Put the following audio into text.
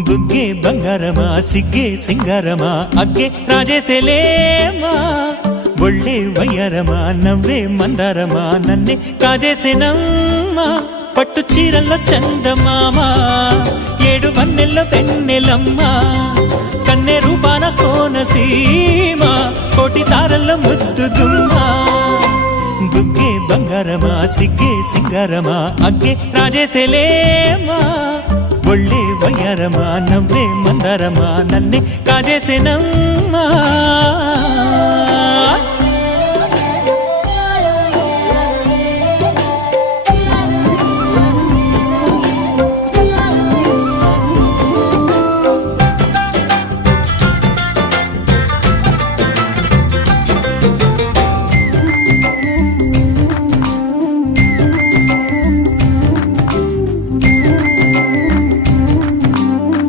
బుగ్గే బంగారమా సిగ్గే సింగారమా అగ్గే రాజేసేలేమా ఒళ్ళే వయ్యారమా నవ్వే మందారమా నన్నే కాజేసేనమ్మా పట్టు చీరల్లో చందమామా ఏడు వన్నెల్లో వెన్నెలమ్మా కన్నె రూపాన కోనసీమా కోటి తారల్లో ముద్దుగుమ్మా బుగ్గే బంగారమా సిగ్గే సింగారమా అగ్గే రాజేసేలేమా ఒళ్ళే వయ్యారమా నవ్వే మందారమా నన్నే కాజేసేనమ్మా